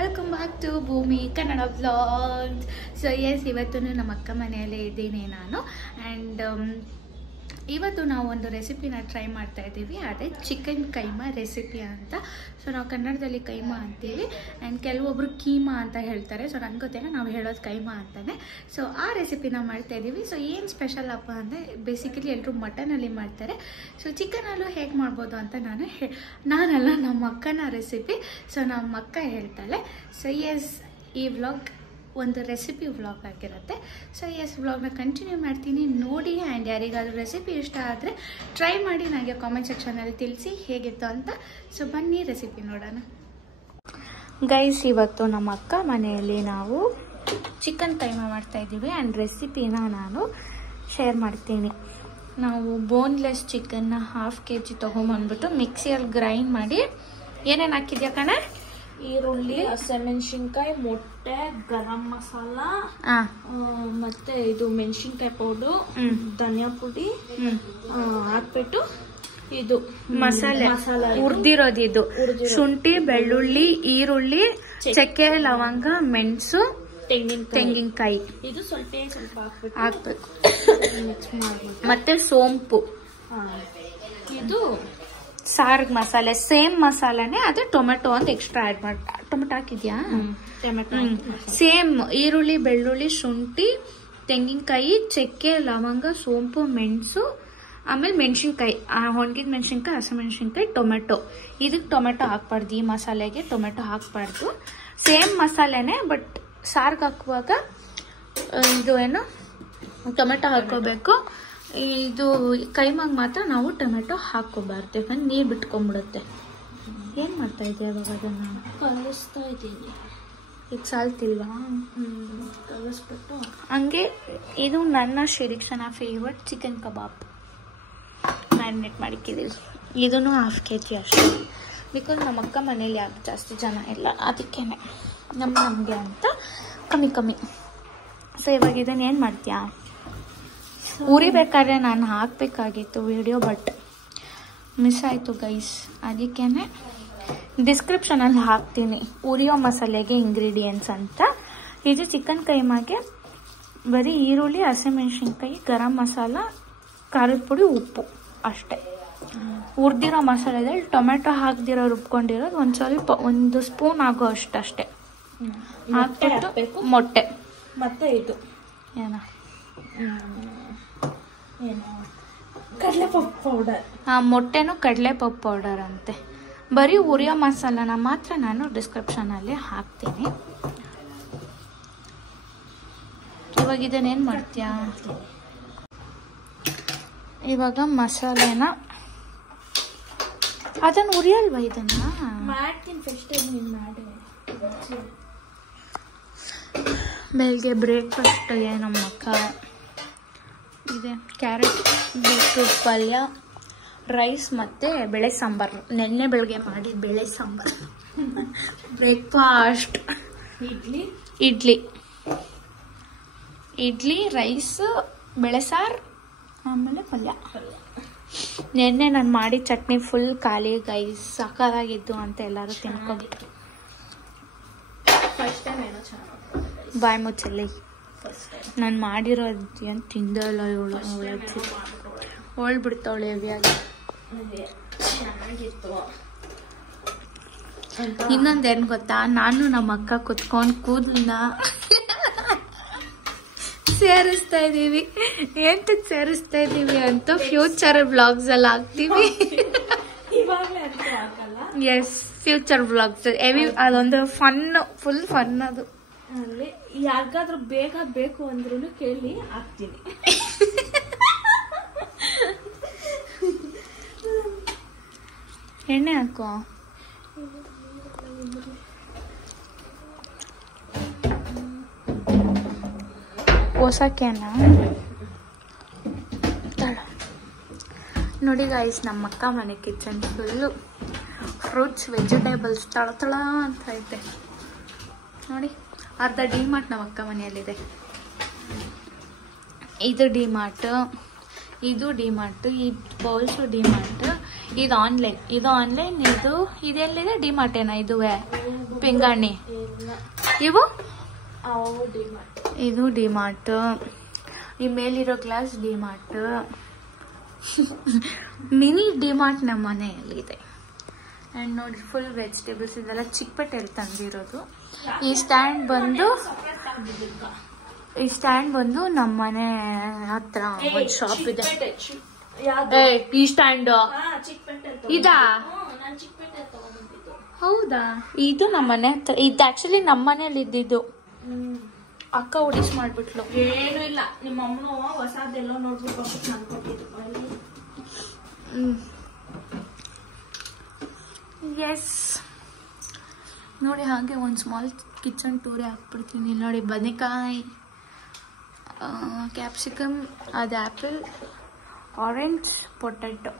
Welcome back to ಭೂಮಿ Kannada vlogs. So S, ಇವತ್ತು ನಮ್ಮ ಅಕ್ಕ ಮನೆಯಲ್ಲೇ ಇದ್ದೀನಿ ನಾನು. ಆ್ಯಂಡ್ ಇವತ್ತು ನಾವು ಒಂದು ರೆಸಿಪಿನ ಟ್ರೈ ಮಾಡ್ತಾ ಇದ್ದೀವಿ. ಅದೇ ಚಿಕನ್ ಕೈಮಾ ರೆಸಿಪಿ ಅಂತ. ಸೊ ನಾವು ಕನ್ನಡದಲ್ಲಿ ಕೈಮಾ ಅಂತೀವಿ, ಆ್ಯಂಡ್ ಕೆಲವೊಬ್ರು ಕೀಮಾ ಅಂತ ಹೇಳ್ತಾರೆ. ಸೊ ನನಗೆ ಗೊತ್ತಿಲ್ಲ, ನಾವು ಹೇಳೋದು ಕೈಮಾ ಅಂತಾನೆ. ಸೊ ಆ ರೆಸಿಪಿನ ಮಾಡ್ತಾ ಇದ್ದೀವಿ. ಸೊ ಏನು ಸ್ಪೆಷಲ್ ಅಪ್ಪ ಅಂದರೆ, ಬೇಸಿಕಲಿ ಎಲ್ಲರೂ ಮಟನಲ್ಲಿ ಮಾಡ್ತಾರೆ. ಸೊ ಚಿಕನಲ್ಲೂ ಹೇಗೆ ಮಾಡ್ಬೋದು ಅಂತ ನಾನಲ್ಲ, ನಮ್ಮ ಅಕ್ಕನ ರೆಸಿಪಿ. ಸೊ ನಮ್ಮ ಅಕ್ಕ ಹೇಳ್ತಾಳೆ. ಸೊ ಎಸ್, ಈ ವ್ಲಾಗ್ ಒಂದು ರೆಸಿಪಿ ವ್ಲಾಗ್ ಆಗಿರುತ್ತೆ. ಸೊ ಎಸ್, ವ್ಲಾಗ್ನ ಕಂಟಿನ್ಯೂ ಮಾಡ್ತೀನಿ, ನೋಡಿ. ಆ್ಯಂಡ್ ಯಾರಿಗಾದ್ರೂ ರೆಸಿಪಿ ಇಷ್ಟ ಆದರೆ ಟ್ರೈ ಮಾಡಿ ನನಗೆ ಕಾಮೆಂಟ್ ಸೆಕ್ಷನಲ್ಲಿ ತಿಳಿಸಿ ಹೇಗಿತ್ತು ಅಂತ. ಸೊ ಬನ್ನಿ ರೆಸಿಪಿ ನೋಡೋಣ. ಗೈಸ್, ಇವತ್ತು ನಮ್ಮ ಅಕ್ಕ ಮನೆಯಲ್ಲಿ ನಾವು ಚಿಕನ್ ಕೈಮಾ ಮಾಡ್ತಾಯಿದ್ದೀವಿ. ಆ್ಯಂಡ್ ರೆಸಿಪಿನ ನಾನು ಶೇರ್ ಮಾಡ್ತೀನಿ. ನಾವು ಬೋನ್ಲೆಸ್ ಚಿಕನ್ನ 1/2 kg ತೊಗೊಂಬಂದ್ಬಿಟ್ಟು ಮಿಕ್ಸಿಯಲ್ಲಿ ಗ್ರೈಂಡ್ ಮಾಡಿ, ಏನೇನು ಹಾಕಿದ್ಯಾ ಕಣೆ? ಈರುಳ್ಳಿ, ಹಸಿಮೆಣಸಿನ್ಕಾಯಿ, ಮೊಟ್ಟೆ, ಗರಂ ಮಸಾಲ, ಮತ್ತೆ ಇದು ಮೆಣಸಿನ್ಕಾಯಿ ಪೌಡರ್, ಧನಿಯಾ ಪುಡಿ ಹಾಕ್ಬಿಟ್ಟು ಇದು ಮಸಾಲೆ ಹುರಿದಿರೋದು. ಇದು ಶುಂಠಿ, ಬೆಳ್ಳುಳ್ಳಿ, ಈರುಳ್ಳಿ, ಚಕ್ಕೆ, ಲವಂಗ, ಮೆಣಸು, ತೆಂಗಿನಕಾಯಿ. ಇದು ಸ್ವಲ್ಪ ಹಾಕ್ಬೇಕು. ಮತ್ತೆ ಸೋಂಪು. ಇದು ಸಾರ್ಗ್ ಮಸಾಲೆ, ಸೇಮ್ ಮಸಾಲೆನೆ, ಅದೇ ಟೊಮೆಟೊ ಒಂದು ಎಕ್ಸ್ಟ್ರಾ ಆ್ಯಡ್ ಮಾಡಿ. ಟೊಮೆಟೊ ಹಾಕಿದ್ಯಾ? ಸೇಮ್ ಈರುಳ್ಳಿ, ಬೆಳ್ಳುಳ್ಳಿ, ಶುಂಠಿ, ತೆಂಗಿನಕಾಯಿ, ಚಕ್ಕೆ, ಲವಂಗ, ಸೋಂಪು, ಮೆಣಸು, ಆಮೇಲೆ ಮೆಣಸಿನ್ಕಾಯಿ, ಒಣಗಿದ ಮೆಣಸಿನ್ಕಾಯಿ, ಹಸಿಮೆಣಸಿನ್ಕಾಯಿ, ಟೊಮೆಟೊ. ಇದಕ್ಕೆ ಟೊಮೆಟೊ ಹಾಕ್ಬಾರ್ದು, ಈ ಮಸಾಲೆಗೆ ಟೊಮೆಟೊ ಹಾಕ್ಬಾರ್ದು. ಸೇಮ್ ಮಸಾಲೆನೆ, ಬಟ್ ಸಾರ್ಗೆ ಹಾಕುವಾಗ ಇದು ಏನು ಟೊಮೆಟೊ ಹಾಕೋಬೇಕು. ಇದು ಕೈಮಾಗ ಮಾತ್ರ ನಾವು ಟೊಮೆಟೊ ಹಾಕೋಬಾರ್ದು, ಯಾಕಂದ್ರೆ ನೀರು ಬಿಟ್ಕೊಂಡ್ಬಿಡುತ್ತೆ. ಏನು ಮಾಡ್ತಾ ಇದೆಯಾ ಅವಾಗ? ಅದನ್ನು ಕಲಿಸ್ತಾ ಇದ್ದೀನಿ. ಈಗ ಸಾಲ್ತಿಲ್ವಾ? ಕಲಿಸ್ಬಿಟ್ಟು ಹಂಗೆ ಇದು ನನ್ನ ಶಿರೀಕ್ಷನ ಫೇವ್ರೆಟ್ ಚಿಕನ್ ಕಬಾಬ್ ಮ್ಯಾರಿನೇಟ್ ಮಾಡಿಕ್ಕಿದ್ದೀವಿ. ಇದನ್ನು 1/2 kg ಅಷ್ಟೇ. ಬಿಕಾಸ್ ನಮ್ಮ ಅಕ್ಕ ಮನೇಲಿ ಯಾರು ಜಾಸ್ತಿ ಜನ ಇಲ್ಲ, ಅದಕ್ಕೇ ನಮಗೆ ಅಂತ ಕಮ್ಮಿ. ಸೊ ಇವಾಗ ಇದನ್ನು ಏನು ಮಾಡ್ತೀಯಾ? ಉರಿಬೇಕಾದ್ರೆ ನಾನು ಹಾಕಬೇಕಾಗಿತ್ತು ವಿಡಿಯೋ, ಬಟ್ ಮಿಸ್ ಆಯಿತು ಗೈಸ್. ಅದಕ್ಕೇ ಡಿಸ್ಕ್ರಿಪ್ಷನಲ್ಲಿ ಹಾಕ್ತೀನಿ ಉರಿಯೋ ಮಸಾಲೆಗೆ ಇಂಗ್ರೀಡಿಯೆಂಟ್ಸ್ ಅಂತ. ಇದು ಚಿಕನ್ ಕೈಮಾಗೆ ಬರೀ ಈರುಳ್ಳಿ, ಹಸಿಮೆಣಸಿನ್ಕಾಯಿ, ಗರಂ ಮಸಾಲ, ಖಾರದ ಪುಡಿ, ಉಪ್ಪು ಅಷ್ಟೇ. ಹುರಿದಿರೋ ಮಸಾಲೆದಲ್ಲಿ ಟೊಮೆಟೊ ಹಾಕ್ದಿರೋ ರುಬ್ಕೊಂಡಿರೋದು ಒಂದು ಸ್ವಲ್ಪ, 1 ಸ್ಪೂನ್ ಆಗೋ ಅಷ್ಟೇ ಹಾಕ್ಬಿಟ್ಟು, ಮೊಟ್ಟೆ ಮತ್ತೆ ಇದು ಕಡಲೆಪಪ್ಪು ಪೌಡರ್. ಮೊಟ್ಟೆನೂ ಕಡಲೆಪಪ್ಪು ಪೌಡರ್ ಅಂತೆ. ಬರೀ ಉರಿಯೋ ಮಸಾಲನ ಮಾತ್ರ ನಾನು ಡಿಸ್ಕ್ರಿಪ್ಷನಲ್ಲಿ ಹಾಕ್ತೀನಿ. ಇವಾಗ ಇದನ್ನೇನು ಮಾಡ್ತೀಯಾ? ಇವಾಗ ಮಸಾಲೆನ ಅದನ್ನು ಉರಿಯಲ್ವಾ? ಇದನ್ನ ಮಾಡ್ತೀನಿ ಫಸ್ಟ್. ನೀನು ಮಾಡಿ. ಬೆಳಗ್ಗೆ ಬ್ರೇಕ್ಫಾಸ್ಟ್ಗೆ ನಮ್ಮ ಅಕ್ಕ ಇದೆ ಕ್ಯಾರೆಟ್ ಬೀಟ್ರೂಟ್ ಪಲ್ಯ, ರೈಸ್ ಮತ್ತು ಬೇಳೆ ಸಾಂಬಾರು. ನೆನ್ನೆ ಬೆಳಗ್ಗೆ ಮಾಡಿದ ಬೇಳೆ ಸಾಂಬಾರು ಬ್ರೇಕ್ಫಾಸ್ಟ್. ಇಡ್ಲಿ, ರೈಸ್, ಬೇಳೆ ಸಾರು, ಆಮೇಲೆ ಪಲ್ಯ. ನೆನ್ನೆ ನಾನು ಮಾಡಿ ಚಟ್ನಿ ಫುಲ್ ಖಾಲಿ ಗೈಸ್, ಸಾಕಾಗಿದ್ದು ಅಂತ ಎಲ್ಲರೂ ತಿನ್ಕೊಬಿಟ್ಟು. ಬಾಯ್ ಮುಚ್ಚಲ್ಲಿ ನಾನು ಮಾಡಿರೋದು ಏನು ತಿಂದಲ್ಲ ಇವಳು. ಹೋಳ್ಬಿಡ್ತಾವಳೆ ಹೆವಿಯಾಗಿ. ಇನ್ನೊಂದೇನು ಗೊತ್ತಾ, ನಾನು ನಮ್ಮ ಅಕ್ಕ ಕುತ್ಕೊಂಡು ಕೂದಲನ್ನ ಸೇರಿಸ್ತಾ ಇದ್ದೀವಿ. ಎಂತಕ್ಕೆ ಸೇರಿಸ್ತಾ ಇದ್ದೀವಿ ಅಂತ ಫ್ಯೂಚರ್ ಬ್ಲಾಗ್ಸ್ ಅಲ್ಲಿ ಹಾಕ್ತೀವಿ. ಎಸ್, ಫ್ಯೂಚರ್ ಬ್ಲಾಗ್ಸ್ ಅದೊಂದು ಫುಲ್ ಫನ್. ಅದು ಅಲ್ಲಿ ಯಾರಿಗಾದ್ರೂ ಬೇಗ ಬೇಕು ಅಂದ್ರೂ ಕೇಳಿ ಹಾಕ್ತೀನಿ. ಎಣ್ಣೆ ಹಾಕೋ. ಹೊಸಕೇನ ನೋಡಿ ಗೈಸ್, ನಮ್ಮ ಅಕ್ಕ ಮನೆ ಕಿಚನ್ ಫುಲ್ಲು ಫ್ರೂಟ್ಸ್, ವೆಜಿಟೇಬಲ್ಸ್ ತಳ ಅಂತ ಐತೆ ನೋಡಿ. ಅರ್ಧ ಡಿಮಾರ್ಟ್ ನಮ್ಮ ಅಕ್ಕ ಮನೆಯಲ್ಲಿದೆ. ಇದು ಡಿಮಾರ್ಟ್, ಇದು ಡಿಮಾರ್ಟ್, ಈ ಬೌಲ್ಸು ಡಿಮಾರ್ಟ್, ಇದು ಆನ್ಲೈನ್ ಇದು ಇದೆಲ್ಲಿದೆ ಡಿಮಾರ್ಟೇನಾ ಇದುವೆ ಪಿಂಗಾಣಿ ಇವು ಇದು ಡಿಮಾರ್ಟ್ ಈ ಮೇಲಿರೋ ಗ್ಲಾಸ್ ಡಿಮಾರ್ಟ್ ಮಿನಿ ಡಿಮಾರ್ಟ್ ನಮ್ಮ ಮನೆಯಲ್ಲಿದೆ ಆ್ಯಂಡ್ ನೋಡಿ ಫುಲ್ ವೆಜಿಟೇಬಲ್ಸ್ ಇದೆಲ್ಲ ಚಿಕ್ಕಪೇಟೆಯಲ್ಲಿ ತಂದಿರೋದು ಈ ಸ್ಟ್ಯಾಂಡ್ ಬಂದು ನಮ್ಮ ಮನೆ ಹತ್ರ ಒಂದು ಶಾಪ್ ಇದೆ ಈ ಸ್ಟ್ಯಾಂಡ್ ಇದಾ ಹೌದಾ ಇದು ನಮ್ಮ ಮನೆ ಹತ್ರ ಇದು ಆಕ್ಚುಲಿ ನಮ್ಮ ಮನೇಲಿ ಇದ್ದಿದ್ದು ಅಕ್ಕ ಉಡಿಸ್ ಮಾಡ್ಬಿಟ್ಲು ಏನು ಇಲ್ಲ ನಿಮ್ಮ ಅಮ್ಮನು ಹೊಸದೆಲ್ಲೋ ನೋಡ್ಬಿಟ್ಟು ಎಸ್ ನೋಡಿ ಹಾಗೆ ಒಂದು ಸ್ಮಾಲ್ ಕಿಚನ್ ಟೂರೇ ಹಾಕ್ಬಿಡ್ತೀನಿ ನೋಡಿ ಬದನೆಕಾಯಿ ಕ್ಯಾಪ್ಸಿಕಮ್ ಅದು ಆ್ಯಪಲ್ ಆರೆಂಜ್ ಪೊಟ್ಯಾಟೋನೆ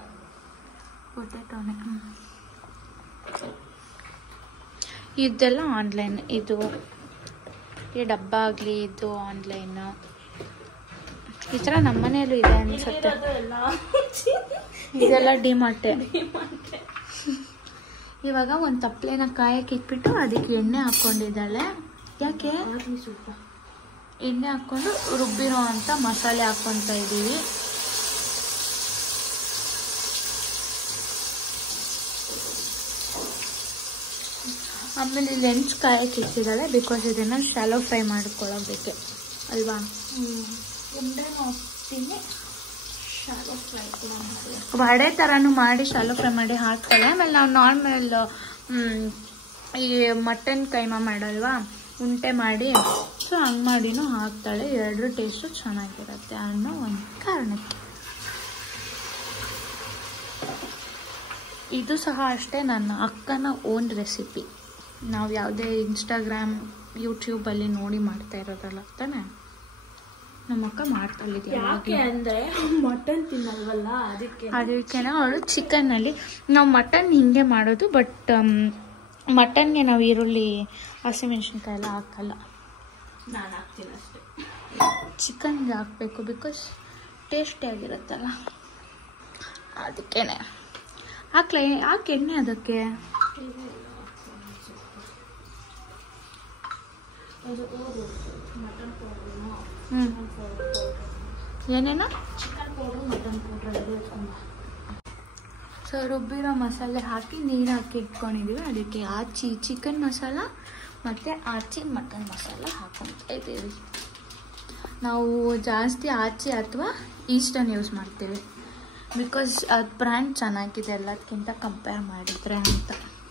ಇದೆಲ್ಲ ಆನ್ಲೈನ್ ಇದು ಈ ಡಬ್ಬ ಆಗಲಿ ಇದು ಆನ್ಲೈನ್ ಈ ಥರ ನಮ್ಮ ಮನೆಯಲ್ಲೂ ಇದೆ ಅನ್ಸುತ್ತೆ ಇದೆಲ್ಲ ಡಿಮಾರ್ಟೆ ಇವಾಗ ಒಂದು ತಪ್ಪಲೆನ ಕಾಯಕ್ಕೆ ಇಟ್ಬಿಟ್ಟು ಅದಕ್ಕೆ ಎಣ್ಣೆ ಹಾಕ್ಕೊಂಡಿದ್ದಾಳೆ ಯಾಕೆ ಎಣ್ಣೆ ಹಾಕ್ಕೊಂಡು ರುಬ್ಬಿರೋ ಅಂತ ಮಸಾಲೆ ಹಾಕ್ಕೊತಾ ಇದ್ದೀವಿ ಆಮೇಲೆ ಲೆಂಚ್ ಕಾಯಕ್ಕೆ ಇಟ್ಟಿದ್ದಾಳೆ ಬಿಕಾಸ್ ಇದನ್ನು ಶಾಲೋ ಫ್ರೈ ಮಾಡ್ಕೊಳ್ಳೋದಕ್ಕೆ ಅಲ್ವಾ ವಡೆ ಥರನೂ ಮಾಡಿ ಶಾಲೋ ಫ್ರೈ ಮಾಡಿ ಹಾಕ್ತಾಳೆ ಆಮೇಲೆ ನಾವು ನಾರ್ಮಲ್ ಈ ಮಟನ್ ಕೈಮಾ ಮಾಡಲ್ವಾ ಉಂಟೆ ಮಾಡಿ ಸೊ ಹಂಗೆ ಮಾಡಿನೂ ಹಾಕ್ತಾಳೆ ಎರಡರ ಟೇಸ್ಟು ಚೆನ್ನಾಗಿರುತ್ತೆ ಅನ್ನೋ ಒಂದು ಕಾರಣಕ್ಕೆ ಇದು ಸಹ ಅಷ್ಟೇ ನನ್ನ ಅಕ್ಕನ ಓನ್ ರೆಸಿಪಿ ನಾವು ಯಾವುದೇ ಇನ್ಸ್ಟಾಗ್ರಾಮ್ ಯೂಟ್ಯೂಬಲ್ಲಿ ನೋಡಿ ಮಾಡ್ತಾ ಇರೋದಲ್ಲ ತಾನೆ ನಮ್ಮ ಅಕ್ಕ ಮಾಡ್ತಾಳಿದ್ದೆ ಯಾಕೆ ಅಂದರೆ ಮಟನ್ ತಿನ್ನಲ್ವಲ್ಲ ಅದಕ್ಕೇನೆ ಅವಳು ಚಿಕನ್ನಲ್ಲಿ ನಾವು ಮಟನ್ ಹಿಂಗೆ ಮಾಡೋದು ಬಟ್ ಮಟನ್ಗೆ ನಾವು ಈರುಳ್ಳಿ ಹಸಿಮೆಣ್ಸಿನ್ಕಾಯಿ ಎಲ್ಲ ಹಾಕಲ್ಲ ನಾನು ಹಾಕ್ತೀನಿ ಅಷ್ಟೇ ಚಿಕನ್ಗೆ ಹಾಕಬೇಕು ಬಿಕಾಸ್ ಟೇಸ್ಟಿಯಾಗಿರುತ್ತಲ್ಲ ಅದಕ್ಕೇನೆ ಹಾಕಿ ಎಣ್ಣೆ ಅದಕ್ಕೆ ಏನೇನು ಚಿಕನ್ ಪೌಡ್ರು ಮಟನ್ ಪೌಡ್ರ್ ಸೊ ರುಬ್ಬಿರೋ ಮಸಾಲೆ ಹಾಕಿ ನೀರು ಹಾಕಿ ಇಟ್ಕೊಂಡಿದ್ದೀವಿ ಅದಕ್ಕೆ ಆಚಿ ಚಿಕನ್ ಮಸಾಲ ಮತ್ತು ಆಚಿ ಮಟನ್ ಮಸಾಲ ಹಾಕ್ಕೊತಾ ಇದ್ದೀವಿ ನಾವು ಜಾಸ್ತಿ ಆಚಿ ಅಥವಾ ಈಸ್ಟರ್ನ್ ಯೂಸ್ ಮಾಡ್ತೀವಿ ಬಿಕಾಸ್ ಅದು ಬ್ರ್ಯಾಂಡ್ ಚೆನ್ನಾಗಿದೆ ಎಲ್ಲದಕ್ಕಿಂತ ಕಂಪೇರ್ ಮಾಡಿದರೆ ಅಂತ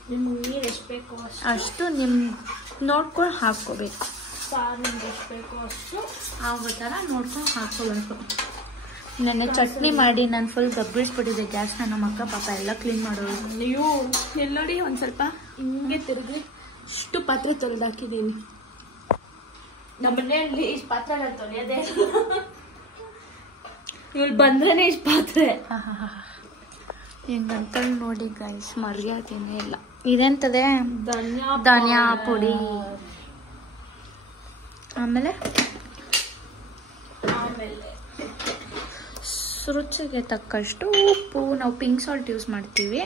ನಿಮ್ಗೆ ನೀರು ಎಷ್ಟು ಬೇಕೋ ಅಷ್ಟು ನಿಮ್ಮ ನೋಡ್ಕೊಂಡು ಹಾಕ್ಕೋಬೇಕು ಸಾರು ನಿಮ್ಗೆ ಎಷ್ಟು ಬೇಕೋ ಅಷ್ಟು ಆಗೋ ಥರ ನೋಡ್ಕೊಂಡು ಹಾಕ್ಕೋಬೇಕು ನೆನ್ನೆ ಚಟ್ನಿ ಮಾಡಿ ನಾನು ಫುಲ್ ಗಬ್ಬಿಳಿಸ್ಬಿಟ್ಟಿದ್ದೆ ಗ್ಯಾಸ್ನ ನಮ್ಮ ಅಕ್ಕ ಪಾಪ ಎಲ್ಲ ಕ್ಲೀನ್ ಮಾಡೋರು ನೀವು ಎಲ್ಲಿ ನೋಡಿ ಒಂದು ಸ್ವಲ್ಪ ಹಿಂಗೆ ತಿರುಗಿ ಇಷ್ಟು ಪಾತ್ರೆ ತೊಳೆದಾಕಿದ್ದೀನಿ ನಮ್ಮ ಮನೆಯಲ್ಲಿ ಇಷ್ಟು ಪಾತ್ರೆಗಳು ತೊಳೆಯೋದೇ ಇವಳು ಬಂದ್ರೇ ಇಷ್ಟು ಪಾತ್ರೆ ಹೆಂಗಂತ ನೋಡಿ ಗೈಸ್ ಮರ್ಯಾದೇನೇ ಇಲ್ಲ ಇದೆಂತದೆ ಧನಿಯಾ ಪುಡಿ ಆಮೇಲೆ ರುಚಿಗೆ ತಕ್ಕಷ್ಟು ಉಪ್ಪು ನಾವು ಪಿಂಕ್ ಸಾಲ್ಟ್ ಯೂಸ್ ಮಾಡ್ತೀವಿ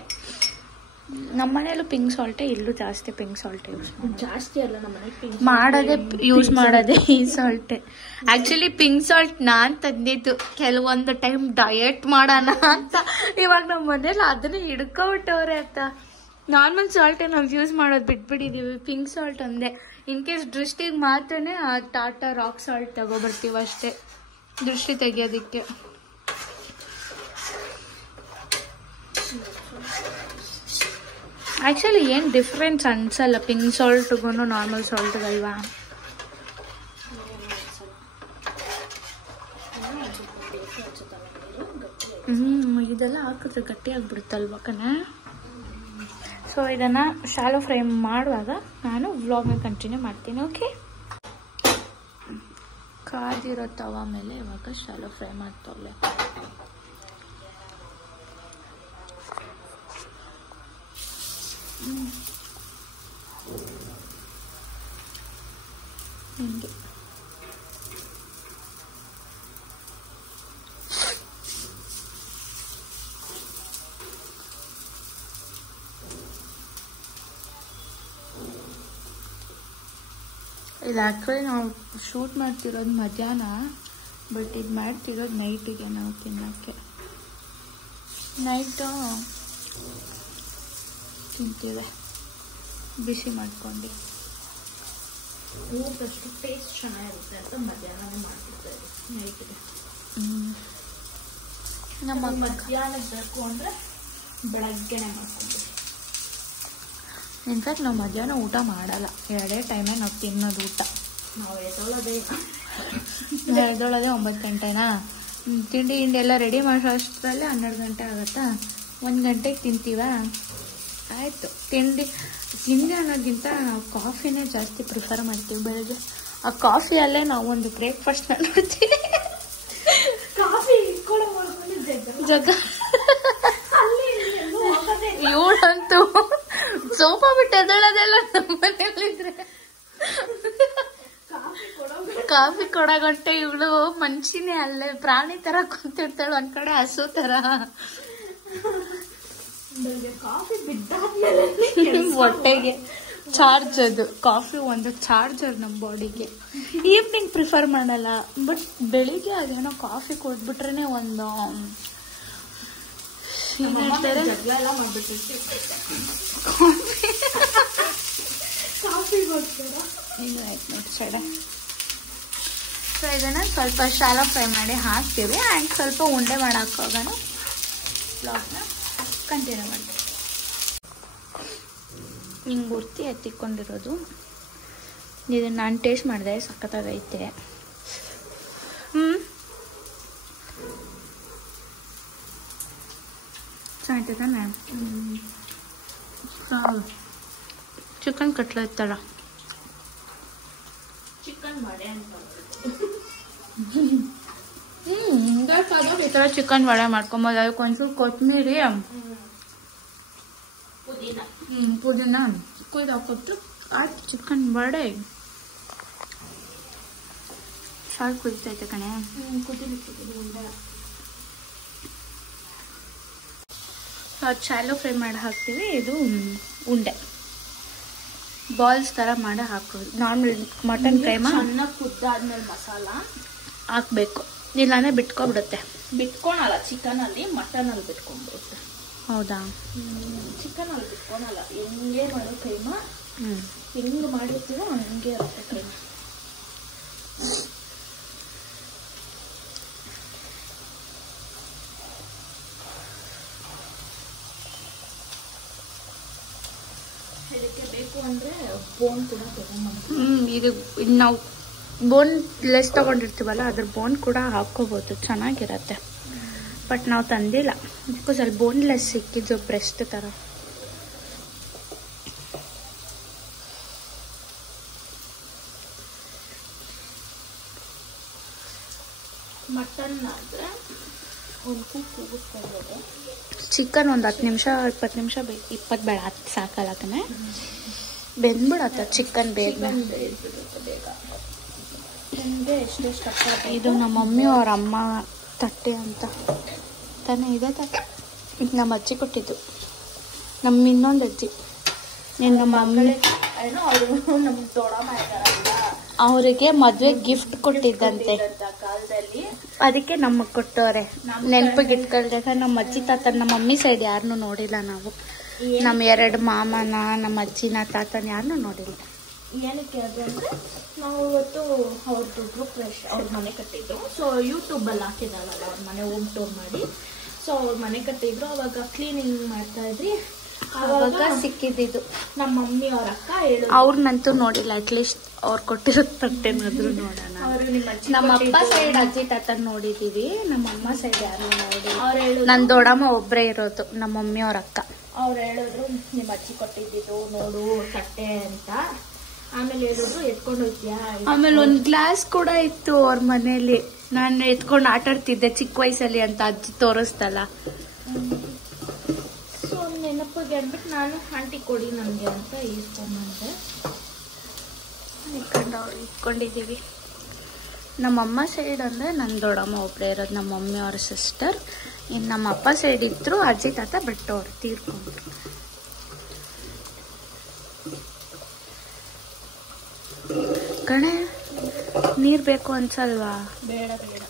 ನಮ್ಮ ಮನೇಲೂ ಪಿಂಕ್ ಸಾಲ್ಟೇ ಇಲ್ಲೂ ಜಾಸ್ತಿ ಪಿಂಕ್ ಸಾಲ್ಟ್ ಯೂಸ್ ಜಾಸ್ತಿ ಅಲ್ಲ ನಮ್ಮ ಮನೆ ಮಾಡೋದೇ ಯೂಸ್ ಮಾಡೋದೇ ಈ ಸಾಲ್ಟೇ ಆ್ಯಕ್ಚುಲಿ ಪಿಂಕ್ ಸಾಲ್ಟ್ ನಾನು ತಂದಿದ್ದು ಕೆಲವೊಂದು ಟೈಮ್ ಡಯಟ್ ಮಾಡೋಣ ಅಂತ ಇವಾಗ ನಮ್ಮ ಮನೇಲಿ ಅದನ್ನೇ ಹಿಡ್ಕೊಬಿಟ್ಟವ್ರೆ ಅಂತ ನಾರ್ಮಲ್ ಸಾಲ್ಟೇ ನಾವು ಯೂಸ್ ಮಾಡೋದು ಬಿಟ್ಬಿಟ್ಟಿದ್ದೀವಿ ಪಿಂಕ್ ಸಾಲ್ಟ್ ಒಂದೇ ಇನ್ ಕೇಸ್ ದೃಷ್ಟಿಗೆ ಮಾತ್ರನೇ ಆ ಟಾಟಾ ರಾಕ್ ಸಾಲ್ಟ್ ತಗೊಬರ್ತೀವಿ ಅಷ್ಟೇ ದೃಷ್ಟಿ ತೆಗಿಯೋದಕ್ಕೆ ಆ್ಯಕ್ಚುಲಿ ಏನು ಡಿಫ್ರೆನ್ಸ್ ಅನ್ಸಲ್ಲ ಪಿಂಕ್ ಸಾಲ್ಟ್ಗೂ ನಾರ್ಮಲ್ ಸಾಲ್ಟ್ಗಲ್ವಾ ಇದೆಲ್ಲ ಹಾಕಿದ್ರೆ ಗಟ್ಟಿ ಆಗ್ಬಿಡುತ್ತಲ್ವ ಕಣೆ ಸೊ ಇದನ್ನು ಶಾಲೋ ಫ್ರೈ ಮಾಡುವಾಗ ನಾನು ವ್ಲಾಗ್ನ ಕಂಟಿನ್ಯೂ ಮಾಡ್ತೀನಿ ಓಕೆ ಕಾದಿರೋ ತವ ಮೇಲೆ ಇವಾಗ ಶಾಲೋ ಫ್ರೈ ಮಾಡ್ತಾವಳೆ ಹಿಂಗೆ ಇದು ಆ್ಯಕ್ಚುಲಿ ನಾವು ಶೂಟ್ ಮಾಡ್ತಿರೋದು ಮಧ್ಯಾಹ್ನ, ಬಟ್ ಇದು ಮಾಡ್ತಿರೋದು ನೈಟಿಗೆ ನಾವು ತಿನ್ನೋಕ್ಕೆ. ನೈಟು ತಿಂತೀವಿ ಬಿಸಿ ಮಾಡ್ಕೊಂಡು. ಊಟಷ್ಟು ಟೇಸ್ಟ್ ಚೆನ್ನಾಗಿರುತ್ತೆ ಅಂತ ಮಧ್ಯಾಹ್ನನೇ ಮಾಡ್ತಿದ್ದಾರೆ ನೈಟಿಗೆ. ನಮ್ಮ ಮಧ್ಯಾಹ್ನ ಬೇಕು ಅಂದರೆ ಬೆಳಗ್ಗೆನೆ ಮಾಡ್ಕೊಂಡು. ಇನ್ಫ್ಯಾಕ್ಟ್ ನಾವು ಮಧ್ಯಾಹ್ನ ಊಟ ಮಾಡಲ್ಲ, 2 ಟೈಮೇ ನಾವು ತಿನ್ನೋದು ಊಟ. ನಾವು ಎದ್ದೊಳೋದೇ 9 ಗಂಟೆನಾ. ತಿಂಡಿ ಗಿಂಡಿ ಎಲ್ಲ ರೆಡಿ ಮಾಡೋ ಅಷ್ಟರಲ್ಲೇ 12 ಗಂಟೆ ಆಗುತ್ತಾ. 1 ಗಂಟೆಗೆ ತಿಂತೀವ, ಆಯಿತು. ತಿಂಡಿ ಅನ್ನೋದಕ್ಕಿಂತ ನಾವು ಕಾಫಿನೇ ಜಾಸ್ತಿ ಪ್ರಿಫರ್ ಮಾಡ್ತೀವಿ ಬೆಳಗ್ಗೆ. ಆ ಕಾಫಿಯಲ್ಲೇ ನಾವು ಒಂದು ಬ್ರೇಕ್ಫಾಸ್ಟ್ ಮಾಡ್ತೀವಿ. ಕಾಫಿ ಜಗ ಇವಳಂತೂ ಸೋಫಾ ಬಿಟ್ಟು ಎದ್ದೇಳೋದೆಲ್ಲ ನಮ್ಮ ಮನೇಲಿದ್ರೆ ಕಾಫಿ ಕೊಡೋ ಗಂಟೆ ಇವಳು ಮನುಷ್ಯನೇ ಅಲ್ಲೇ ಪ್ರಾಣಿ ತರ ಕುಂತಿರ್ತಾಳು, ಒಂದ್ ಕಡೆ ಹಸು ತರ. ಕಾಫಿ ಬಿದ್ದಾದ್ಮೇಲೆ ಹೊಟ್ಟೆಗೆ ಚಾರ್ಜ್, ಅದು ಕಾಫಿ ಒಂದು ಚಾರ್ಜರ್ ನಮ್ಮ ಬಾಡಿಗೆ. ಈವ್ನಿಂಗ್ ಪ್ರಿಫರ್ ಮಾಡಲ್ಲ, ಬಟ್ ಬೆಳಿಗ್ಗೆ ಅದೇನೋ ಕಾಫಿ ಕೊಟ್ಬಿಟ್ರೆ ಒಂದು ಕಾಫಿಗೋಸ್ಕರ ಆಯ್ತು ನೋಡಿ ಸೈಡ. ಸೊ ಇದನ್ನ ಸ್ವಲ್ಪ ಶಾಲೋ ಫ್ರೈ ಮಾಡಿ ಹಾಕ್ತೀವಿ ಆ್ಯಂಡ್ ಸ್ವಲ್ಪ ಉಂಡೆ ಮಾಡಕ್ಕೆ ಹೋಗೋಣ. ಬ್ಲಾಗ್ನ ಕಂಟಿನ್ಯೂ ಮಾಡ್ತೀವಿ. ಹಿಂಗೆ ಗುರ್ತಿ ಎತ್ತಿಕೊಂಡಿರೋದು ಇದನ್ನು ನಾನು ಟೇಸ್ಟ್ ಮಾಡಿದೆ, ಸಖತ್ತಾಗೈತೆ. ಚೆನ್ನಾಗಿದೆ ತಾನೆ. ಚಿಕನ್ ಕಟ್ಲೆಟ್ ಥರ. ಚಿಕನ್ ವಡೆ ಅಂತ ಈ ಥರ ಚಿಕನ್ ವಡೆ ಮಾಡ್ಕೊಬೋದು. ಅದಕ್ಕೊಂಚೂರು ಕೊತ್ತಂಬರಿ, ಪುದೀನ ಕುಯ್ದು ಹಾಕೊಟ್ಟು ಆಯ್ತು ಚಿಕನ್ ವಡೆ. ಸಾಕು ಕುದಿತೈತೆ ಕಣೆ. ಅದು ಚಾಲೋ ಫ್ರೈ ಮಾಡಿ ಹಾಕ್ತೀವಿ. ಇದು ಉಂಡೆ ಬಾಲ್ಸ್ ಥರ ಮಾಡಿ ಹಾಕೋದು. ನಾರ್ಮಲ್ ಮಟನ್ ಫ್ರೈ ಚೆನ್ನಾಗಿ ಕುದ್ದಾದ್ಮೇಲೆ ಮಸಾಲ ಹಾಕ್ಬೇಕು, ಇಲ್ಲಾಂದ್ರೆ ಬಿಟ್ಕೊಬಿಡುತ್ತೆ. ಬಿಟ್ಕೊಳಲ್ಲ ಚಿಕನಲ್ಲಿ, ಮಟನಲ್ಲಿ ಬಿಟ್ಕೊಂಡ್ಬಿಡುತ್ತೆ. ಹೌದಾ? ಚಿಕನಲ್ಲಿ ಬಿಟ್ಕೊಳಲ್ಲ. ಹೆಂಗೆ ಮಾಡೋ ಕೈಮಾ ಹೆಂಗೆ ಮಾಡಿರ್ತೀವೋ ಹಂಗೆ ಇರುತ್ತೆ ಕೈಮಾ. ಇದಕ್ಕೆ ಬೇಕು ಅಂದರೆ ಬೋನ್ ಕೂಡ ತಗೊಂಡ್ಬಂದು ಇದು ನಾವು ಬೋನ್ ಲೆಸ್ ತಗೊಂಡಿರ್ತೀವಲ್ಲ, ಅದ್ರ ಬೋನ್ ಕೂಡ ಹಾಕ್ಕೋಬೋದು, ಚೆನ್ನಾಗಿರತ್ತೆ. ಬಟ್ ನಾವು ತಂದಿಲ್ಲ, ಬಿಕಾಸ್ ಅಲ್ಲಿ ಬೋನ್ಲೆಸ್ ಸಿಕ್ಕಿದ್ದು ಬ್ರೆಸ್ಟ್ ಥರ. ಮಟನ್ ಆದರೆ ಒಂದು ಕೂಗಿಸ್ಕೊಳ್ಬೋದು. ಚಿಕನ್ ಒಂದು 10 ನಿಮಿಷ 20 ನಿಮಿಷ ಬೇಕು. 20 ಬೇಡ, 10 ಸಾಕಲ್ಲ ಕಣೆ. ಬೆಂದ್ಬಿಡತ್ತ ಚಿಕನ್ ಬೇಗ. ಬೇಗ ನಿಮಗೆ ಎಷ್ಟೆಷ್ಟು ಅಕ್ಕ. ಇದು ನಮ್ಮ ಮಮ್ಮಿ ಅವ್ರ ಅಮ್ಮ ತಟ್ಟೆ ಅಂತ ತಾನೇ ಇದೆ ತಟ್ಟೆ. ಇದು ನಮ್ಮ ಅಜ್ಜಿ ಕೊಟ್ಟಿದ್ದು, ನಮ್ಮ ಇನ್ನೊಂದು ಅಜ್ಜಿ. ನಮ್ಮ ಮಗಳೇ ಏನೋ ಅವರು ನಮ್ಗೆ ದೊಡ್ಡಮ್ಮ ಇದ್ದಾರಲ್ಲ, ಅವರಿಗೆ ಮದುವೆ ಗಿಫ್ಟ್ ಕೊಟ್ಟಿದ್ದಂತೆ ಕಾಲದಲ್ಲಿ. ಅದಕ್ಕೆ ನಮಗೆ ಕೊಟ್ಟವ್ರೆ. ನೆನಪಿಗೆ ಇಟ್ಕೊಳ್ದೆ. ನಮ್ಮ ಅಜ್ಜಿ ತಾತ ನಮ್ಮ ಮಮ್ಮಿ ಸೈಡ್ ಯಾರನ್ನೂ ನೋಡಿಲ್ಲ ನಾವು. ನಮ್ಮ 2 ಮಾಮನ, ನಮ್ಮ ಅಜ್ಜಿನ, ತಾತನ ಯಾರನ್ನೂ ನೋಡಿಲ್ಲ. ಏನಕ್ಕೆ ಅಂದರೆ ನಾವು ಇವತ್ತು ಅವ್ರದ್ದು ಗ್ರೂಪ್ ಅವ್ರ ಮನೆ ಕಟ್ಟಿದ್ರು. ಸೊ ಯೂಟ್ಯೂಬಲ್ಲಿ ಹಾಕಿದಾರಲ್ಲ ಅವ್ರ ಮನೆ ಹೋಮ್ ಟೂರ್ ಮಾಡಿ. ಸೊ ಅವ್ರ ಮನೆ ಕಟ್ಟಿದ್ರು, ಅವಾಗ ಕ್ಲೀನಿಂಗ್ ಮಾಡ್ತಾ ಇದ್ರಿ. ಅವಾಗ ಸಿಕ್ಕಿದ್ದು ನಮ್ಮ ಮಮ್ಮಿ ಅವ್ರ ಅಕ್ಕ ಹೇಳು. ಅವ್ರನ್ನಂತೂ ನೋಡಿಲ್ಲ, ಅಟ್ಲೀಸ್ಟ್ ಅವ್ರು ಕೊಟ್ಟಿರೋ ತಟ್ಟೆನಾದ್ರೂ ನೋಡೋಣ. ನಮ್ಮ ಅಪ್ಪ ಸೈಡ್ ಅಜ್ಜಿ ತಾತ ನೋಡಿದೀವಿ, ನಮ್ಮ ಅಮ್ಮ ಸೈಡ್ ಯಾರು ನೋಡಿ. ನನ್ನ ದೊಡ್ಡಮ್ಮ ಒಬ್ಬರೇ ಇರೋದು, ನಮ್ಮ ಮಮ್ಮಿ ಅವ್ರ ಅಕ್ಕ. ಅವ್ರು ಹೇಳಿದ್ರು ನಿಮ್ಮ ಅಜ್ಜಿ ಕೊಟ್ಟಿದ್ದು ನೋಡು ತಟ್ಟೆ ಅಂತ. ಆಮೇಲೆ ಹೇಳಿದ್ರು ಎತ್ಕೊಂಡು ಹೋಗ್ತೀಯಾ. ಆಮೇಲೆ ಒಂದು ಗ್ಲಾಸ್ ಕೂಡ ಇತ್ತು ಅವ್ರ ಮನೇಲಿ, ನಾನು ಎತ್ಕೊಂಡು ಆಟಾಡ್ತಿದ್ದೆ ಚಿಕ್ಕ ವಯಸ್ಸಲ್ಲಿ ಅಂತ ಅಜ್ಜಿ ತೋರಿಸ್ತಲ್ಲ. ಸೊ ನೆನಪಿಗೆ ಅಂದ್ಬಿಟ್ಟು ನಾನು ಆಂಟಿ ಕೊಡಿ ನನಗೆ ಅಂತ ಈಸ್ಕೊಂಡ್ಬಂದೆ. ಇಟ್ಕೊಂಡಿದ್ದೀವಿ. ನಮ್ಮಮ್ಮ ಸೈಡ್ ಅಂದರೆ ನನ್ನ ದೊಡ್ಡಮ್ಮ ಒಬ್ಬರೇ ಇರೋದು, ನಮ್ಮ ಮಮ್ಮಿ ಅವ್ರ ಸಿಸ್ಟರ್. ಇನ್ನು ನಮ್ಮ ಅಪ್ಪ ಸೈಡ್ ಇದ್ರು ಅಜ್ಜಿ ತಾತ ಬಿಟ್ಟವ್ರು, ತೀರ್ಕೊಂಡ್ರು. ಕಣೆ ನೀರು ಬೇಕು ಅನ್ಸಲ್ವಾ? ಬೇಡ ಬೇಡ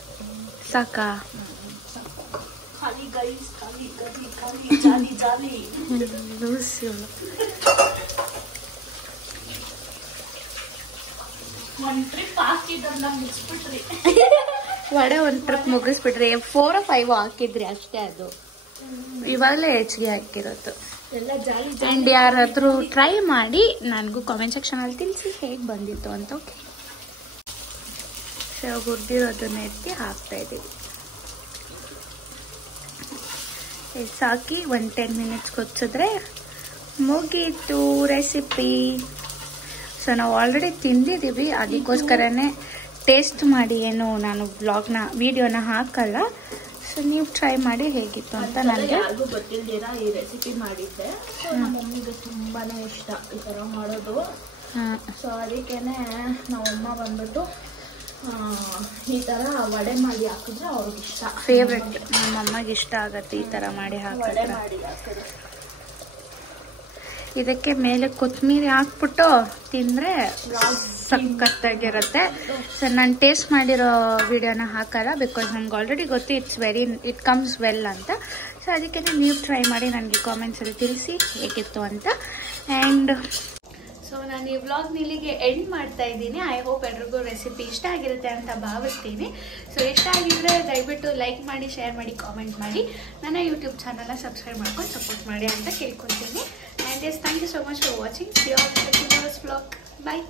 ಸಾಕಾ? ಖಾಲಿ ಗೈಸ್, ಖಾಲಿ ಖಾಲಿ ಖಾಲಿ ಜಾಲಿ ಜಾಲಿ. ಒಂದು ಟ್ರಿಪ್ ಹಾಕಿದ್ದನ್ನ ಮುಗಿಸ್ಬಿಟ್ರಿ. ವಡೆ ಒಂದು ಟ್ರಿಪ್ ಮುಗಿಸ್ಬಿಟ್ರಿ. 4 or 5 ಹಾಕಿದ್ರಿ ಅಷ್ಟೇ. ಅದು ಇವಾಗಲೇ ಹೆಚ್ಚಿಗೆ ಹಾಕಿರೋದು ಎಲ್ಲ ಜಾಲಿ. ಆ್ಯಂಡ್ ಯಾರಾದರೂ ಟ್ರೈ ಮಾಡಿ ನನಗೂ ಕಾಮೆಂಟ್ ಸೆಕ್ಷನಲ್ಲಿ ತಿಳಿಸಿ ಹೇಗೆ ಬಂದಿತ್ತು ಅಂತ. ಓಕೆ, ಸೊ ಹುರಿದಿರೋದನ್ನ ಎತ್ತಿ ಹಾಕ್ತಾ ಇದ್ದೀವಿ. ಸಾಕಿ 1-10 minutes ಕೊಚ್ಚಿದ್ರೆ ಮುಗೀತು ರೆಸಿಪಿ. ಸೊ ನಾವು ಆಲ್ರೆಡಿ ತಿಂದಿದ್ದೀವಿ, ಅದಕ್ಕೋಸ್ಕರನೇ ಟೇಸ್ಟ್ ಮಾಡಿ ಏನು ನಾನು ವಿಡಿಯೋನ ಹಾಕಲ್ಲ. ಸೊ ನೀವು ಟ್ರೈ ಮಾಡಿ ಹೇಗಿತ್ತು ಅಂತ. ನನಗೆ ಯಾರಿಗೂ ಗೊತ್ತಿಲ್ದಿರ ಈ ರೆಸಿಪಿ ಮಾಡಿದ್ದೆ. ಸೊ ನಮ್ಮ ಮಮ್ಮಿಗೆ ತುಂಬಾನೇ ಇಷ್ಟ ಈ ಥರ ಮಾಡೋದು. ಸೊ ಅದಕ್ಕೇನೆ ನಮ್ಮಮ್ಮ ಬಂದ್ಬಿಟ್ಟು ಈ ಥರ ವಡೆ ಮಾಡಿ ಹಾಕಿದ್ರೆ ಅವ್ರಿಗೆ ಇಷ್ಟ. ಫೇವ್ರೆಟ್, ನಮ್ಮ ಅಮ್ಮಗೆ ಇಷ್ಟ ಆಗತ್ತೆ ಈ ಥರ ಮಾಡಿ ಹಾಕಿದ್ರೆ. ಇದಕ್ಕೆ ಮೇಲೆ ಕೊತ್ತಂಬರಿ ಹಾಕ್ಬಿಟ್ಟು ತಿಂದರೆ ಸಖತ್ತಾಗಿರುತ್ತೆ. ಸೊ ನಾನು ಟೇಸ್ಟ್ ಮಾಡಿರೋ ವಿಡಿಯೋನ ಹಾಕಲ್ಲ, ಬಿಕಾಸ್ ನಮ್ಗೆ ಆಲ್ರೆಡಿ ಗೊತ್ತು ಇಟ್ ಕಮ್ಸ್ ವೆಲ್ ಅಂತ. ಸೊ ಅದಕ್ಕೆ ನೀವು ಟ್ರೈ ಮಾಡಿ ನನಗೆ ಕಾಮೆಂಟ್ಸಲ್ಲಿ ತಿಳಿಸಿ ಹೇಗಿತ್ತು ಅಂತ. ಆ್ಯಂಡ್ ಸೊ ನಾನು ಈ ವ್ಲಾಗ್ನ ಇಲ್ಲಿಗೆ ಎಂಡ್ ಮಾಡ್ತಾ ಇದ್ದೀನಿ. ಐ ಹೋಪ್ ಎಲ್ರಿಗೂ ರೆಸಿಪಿ ಇಷ್ಟ ಆಗಿರುತ್ತೆ ಅಂತ ಭಾವಿಸ್ತೀನಿ. ಸೊ ಇಷ್ಟ ಆಗಿದ್ರೆ ದಯವಿಟ್ಟು ಲೈಕ್ ಮಾಡಿ, ಶೇರ್ ಮಾಡಿ, ಕಾಮೆಂಟ್ ಮಾಡಿ. ನನ್ನ ಯೂಟ್ಯೂಬ್ ಚಾನಲ್ನ ಸಬ್ಸ್ಕ್ರೈಬ್ ಮಾಡ್ಕೊಂಡು ಸಪೋರ್ಟ್ ಮಾಡಿ ಅಂತ ಕೇಳ್ಕೊತೀನಿ. And yes, thank you so much for watching. See you on the next vlog. Bye.